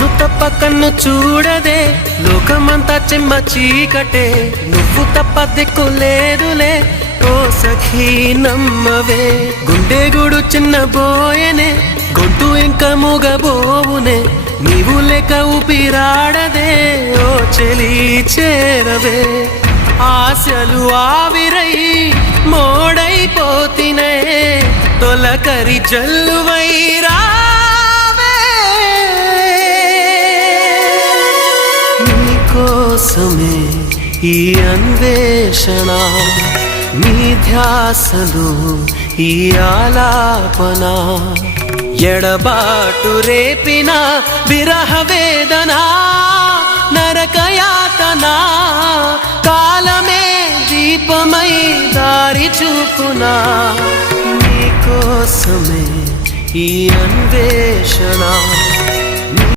నిన్ను తప్ప కన్ను చూడదే లోకమంతా చెమ్మ చీకటే నువ్వు తప్ప దిక్కు లేదులే ఓ సఖీ నమ్మవే గుండె గుడు చిన్న బోయనే గొంతు ఇంకా మూగబోవునే నీవు లేక ఊపిరాడదే ఓ చెలి చేరవే ఆశలు ఆవిరై మోడైపోతినే తొలకరి జల్లువైరా కోసమే ఈ అన్వేషణ నీ ధ్యాసలో ఈ ఆలాపన ఎడబాటు రేపిన విరహ వేదన నరకయాతన కాలమే దీపమై దారి చూపునా నీ కోసమే ఈ అన్వేషణ